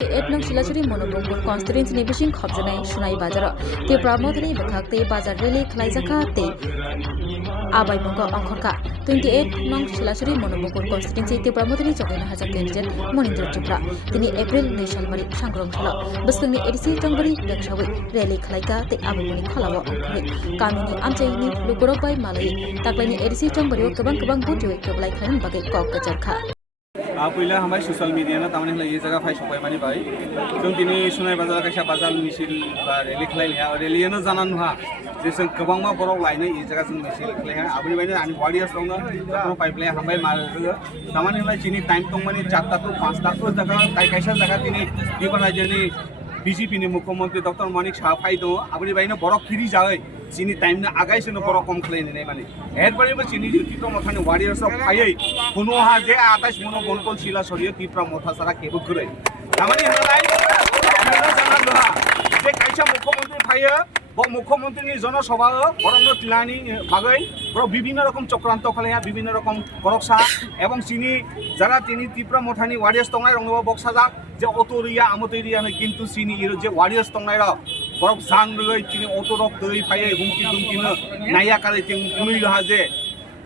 Etnong Silachuri Monobongor constituency Nibishing Khobjanai Shunai Bazar Te Pramodani Bakak Te Bazar Rally Klaizaka Te Abai Bongo Angkorka 28 Nong Silachuri Monobongor constituency Te Pramodani Jogaina Hazak candidate Monindra Chopra Tini April Nationalmari Sangrong Shala Baskangni Edisi Tongbari Bekshawi Rally Klaika Te Abumuni Khalawa Angkori Kamini Amchaini Lugorobai Malai Taklani Edisi Tongbari Kabang Bujo Kablai Khan Bagai Kok Kajarkha पहिला हमारे social media ना तामने ये जगह file सबाई मानी भाई जों दिनै सुनाय बाजार कैसा बाजार मिसिल बा रैली खलायनाया रैलियानो जानान नहा जेसें गोबां मा बरक लायनो ये जगह जों मिसिल खलायहा आबनि बायनो आनि वारियार्स दंनो प्र पाइपलाय हामबाय मा जोङो तामाने हलाय जिनि टाइम दं माने 4टा to 5टा तो जगह कायसा जगह दिनै बिबार राज्यनि बीजेपी नि मुख्यमंत्री डॉक्टर मानिक साहा फाइ दं आबनि बायनो बरक फिरि जाय जिनि टाइम ना आगायसनो बरक कम खलायनाय माने एरबारिबो जिनि टिप्रा मथानि वारियार्स फायै कुनोहा जे 28 मनो गनकल सिला सरियो टिप्रा मथा सारा केबो गरै तामाने हलाय जानान दहा जे कायसा मुख्यमंत्री फायो मुख्यमंत्री जनसभा बरमनो तिलानि बागै बर विभिन्न रकम चक्रांत खालाया विभिन्न रकम करकसा एवं सिनि जारा तिनि टिप्रा मथानि वारियार्स तंनाय रंगबो बक्साजा जे अटोरिया आमतरिया किन्तु सिनि जे वारियार्स तंनाय र बरक जान रगै तिनि अटोरक दै फायै हुमकि दुमकिनो नाया काले तिं कुनुइ रहा जे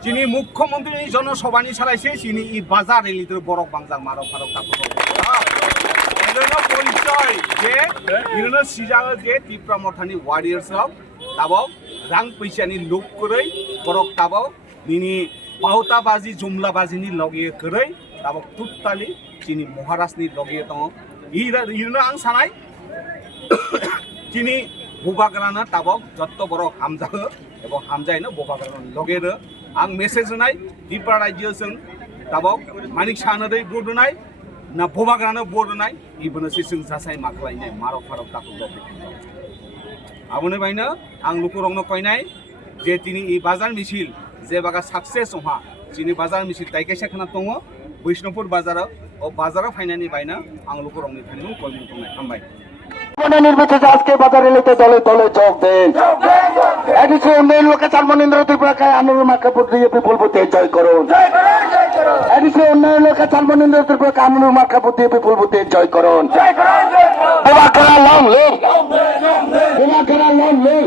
जिनि मुख्यमंत्री जनसभानि सालायसे सिनि इ बाजार रेलिदर बरक बांजां मारक फारक ताको एरनो परिचय जे इरनो सिजाङो जे टिप्रा मथानि वारियार्स ताबो रां पैसानि लुक करै बरक ताबो बिनि पाउता बाजी जुमला बाजीनि लगे करै ताबो टुटालि जिनि महाराष्ट्रनि लगे दङ इरनो आं सानाय जिनि बुबाग्राना ताबो जत्त बरक हामजाहो एबं हामजायनो बुबाग्राना लगेरो आं मेसेज होनाय टिप्रा राज्योजों ताबो मानिक सानोदै बुदनाय ना बुबाग्रानो बुदनाय इबनो सिसुं जासाय माखलायनाय मारक फारक ताको लगे आबनो बायनो आं लुकुरंनो कयनाय जे तिनि इ बाजार मिছিল जे बागा सक्सेस हा जिनि बाजार मिছিল ताइकायसा खाना दङ बैष्णवपुर बाजाराव ओ बाजाराव फाइनानि बायनो आं लुकुरंनि थानिमु कयमु दंनाय हामबाय নির্বাচিত আজকে বাজার এলাকায় দলে দলে যোগ দেন এডিসি উন্নয়ন লোকে চালমনিন্দ্র ত্রিপুরাকায় আনুর মাকে ভোট দিয়ে বিপুল ভোটে জয় করুন এডিসি উন্নয়ন লোকে চালমনিন্দ্র ত্রিপুরাকায় আনুর মাকে ভোট দিয়ে বিপুল ভোটে জয় করুন Bomakhana long live Bomakhana long live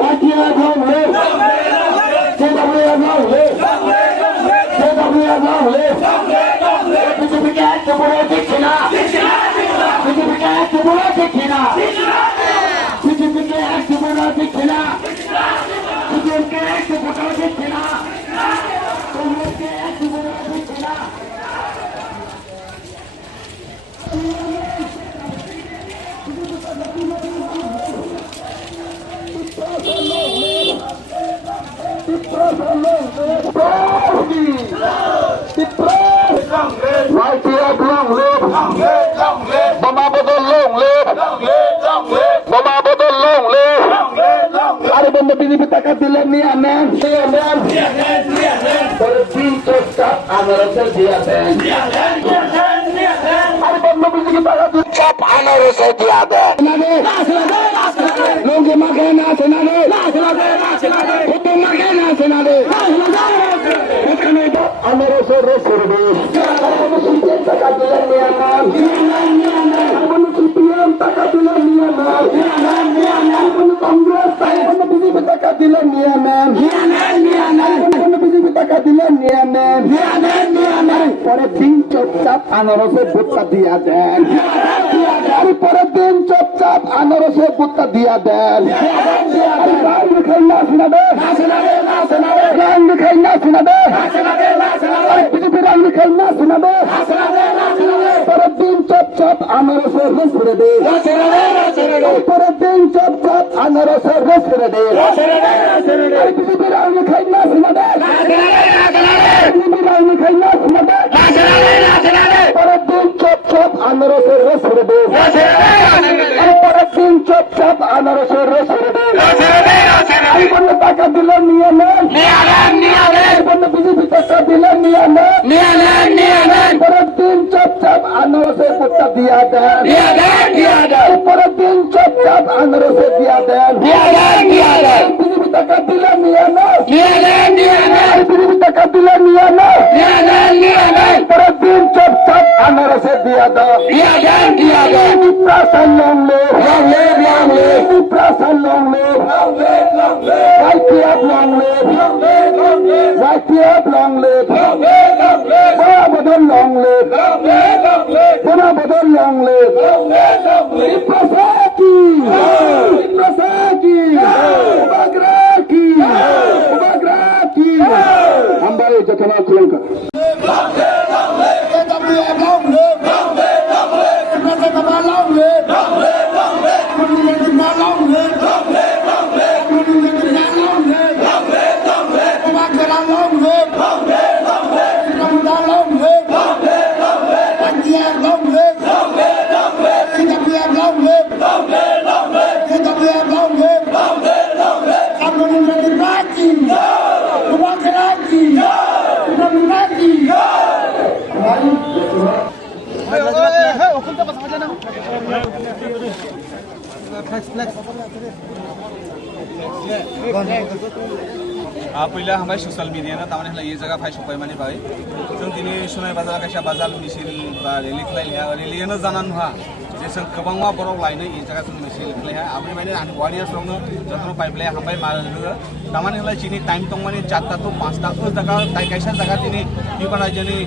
Lathia long live ZW long live ZW long live বিজেপিকে একটা বড় দিচ্ছে না বিজেপিকে একটা বড় দিচ্ছে না বিজেপিকে একটা বড় দিচ্ছে না বিজেপিকে একটা বড় দিচ্ছে না কংগ্রেসকে একটা বড় দিচ্ছে না বিজেপি টাকা দিলেন নিয়ে নেন আনারসে দিয়া দেন আরে বন্ধ বিজেপি টাকা চাপ আনারসে দিয়া দেন লুঙ্গি মাখে না সেনারে ফুটু মাখে না সেনারে এখানে আনারসের রস করবে টাকা দিলেন নিয়ে নেন সিপিএম টাকা দিলেন নিয়ে নেন কংগ্রেস বিজেপি টাকা দিলেন নিয়ে নেন বিজেপি টাকা দিলেন নিয়ে নেন পরের দিন চুপচাপ আনারসে ভোটটা দিয়া দেন পরের দিন চুপচাপ আনারসে ভোটটা দিয়া দেন বিজেপি রাং খাই না শোনাবে পরের দিন চুপচাপ আনারসের রস করে দে পরের দিন চুপচাপ আনারসের রস করে দে বিজেপি রাং খাই না শোনাবে বিজেপি রাং খাই না শোনাবে পরের দিন চুপচাপ আনারসের রস করে দে পরের দিন চুপচাপ আনারসের রস করে দে বন্য টাকা দিলেন নিয়ে নেন বন্য বিজেপি টাকা দিলেন নিয়ে নেন পরের দিন চুপচাপ আনারসের ভোটটা দিয়া দেন পরের দিন দিন চুপচাপ আনারসে দিয়া দেন পৃথিবী টাকা দিলে নিয়ে না পৃথিবী টাকা দিলে নিয়ে না পরের দিন চুপচাপ আনারসে দিয়া দাও প্রাসাদ লং লিভ প্রাসাদ long live YPF long live YPF long live Bonabodon long live Bonabodon long live Iprasaki Ubagraki Ambaye Jatana Kulanka पहले हमारे सोशल मीडिया ना तामाने ये जगह फाइ सबाय माने बाय जों दिनै सुनाय बाजार कायसा बाजार मिसिल बा रेलि खलायलिया रेलियानो जानान हा जे जों गोबांमा बरक लायनो ये जगह जों मिसिल खलाया आबि माने आन वारियार्स रंनो जतनो पाइपलाय हामबाय मारो तामाने हला चिनि टाइम तंग माने 4टा to 5टा ओ जगह ताइ कायसा जगह दिनै बिबाना जनि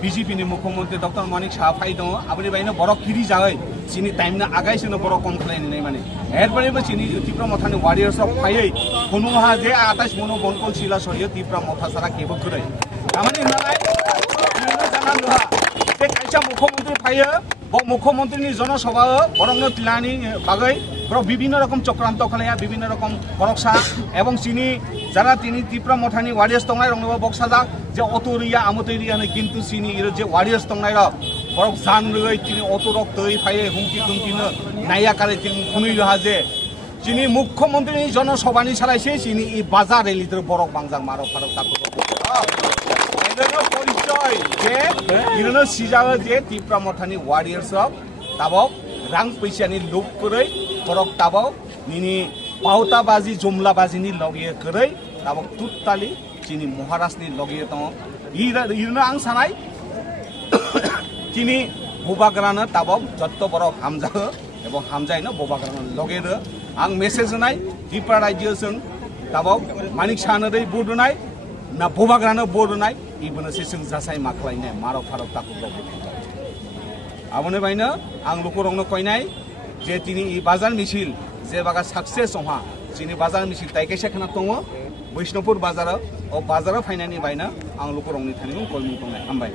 बीजेपी नि मुख्यमंत्री डॉक्टर मानिक साहा फाइ दङ आबि बायनो बरक किरि जाय चिनि टाइम ना आगाइसनो बरक कम खलायनि माने एरबारैबो चिनि तीव्र मथानि वारियार्स फायै खुनुहा जे 28 मनो बनकल सिला सरियो तीव्र मथा सारा केबो गुरै तामाने हलाय जानान दुहा जे कायसा मुख्यमंत्री फायो ब मुख्यमंत्री जनसभा बरंनो तिलानि बागै बर विभिन्न रकम चक्रांत खलाया विभिन्न रकम बरकसा एवं चिनि যারা তিনি তীব্র মথানি ওয়ারিয়ার্স তংনাই রংনবা বক্সাজা যে অতরিয়া আমতরিয়া নে কিন্তু চিনি ইর যে ওয়ারিয়ার্স তংনাই র বরক জান রই তিনি অতরক তৈ ফায়ে হুমকি দুমকিনো নাইয়া কারে তিনি খুনুই রহা যে চিনি মুখ্যমন্ত্রী জনসভানি ছাড়াইছে চিনি ই বাজার রেলিদের বরক বাংজাং মারো ফারক তাকো এজন্য পরিচয় যে ইরনো সিজাও যে তীব্র মথানি ওয়ারিয়ার্স তাবক রাং পয়সানি লুপ করে বরক তাবক নিনি पाउताबाजी जुमलाबाजीनि लगिए करै ताबक तुत्ताली चिनि महाराष्ट्रनि लगिए दङ इरनो आं सानाय चिनि बुबाग्रानो ताबक जत्त बरक हामजाहो एबं हामजायनो बुबाग्रानो लगेरो आं मेसेज होनाय त्रिपुरा राज्योजों ताबक मानिक सानो दै बुदुनाय ना बुबाग्रानो बुदुनाय इबोनो सेसों जासाय माखलायनाय मारक फारक ताकु लगे आबने बायनो आं लुकुरंनो कयनाय जे तिनि इ बाजार मिছিল जे बागा सक्सेस हा चिनि बाजार मिছিল ताइकेसे खना दङ बैष्णवपुर बाजाराव ओ बाजाराव फाइनानि बायना आं लुकुरंनि थानिखौ कलमि दंनाय हामबाय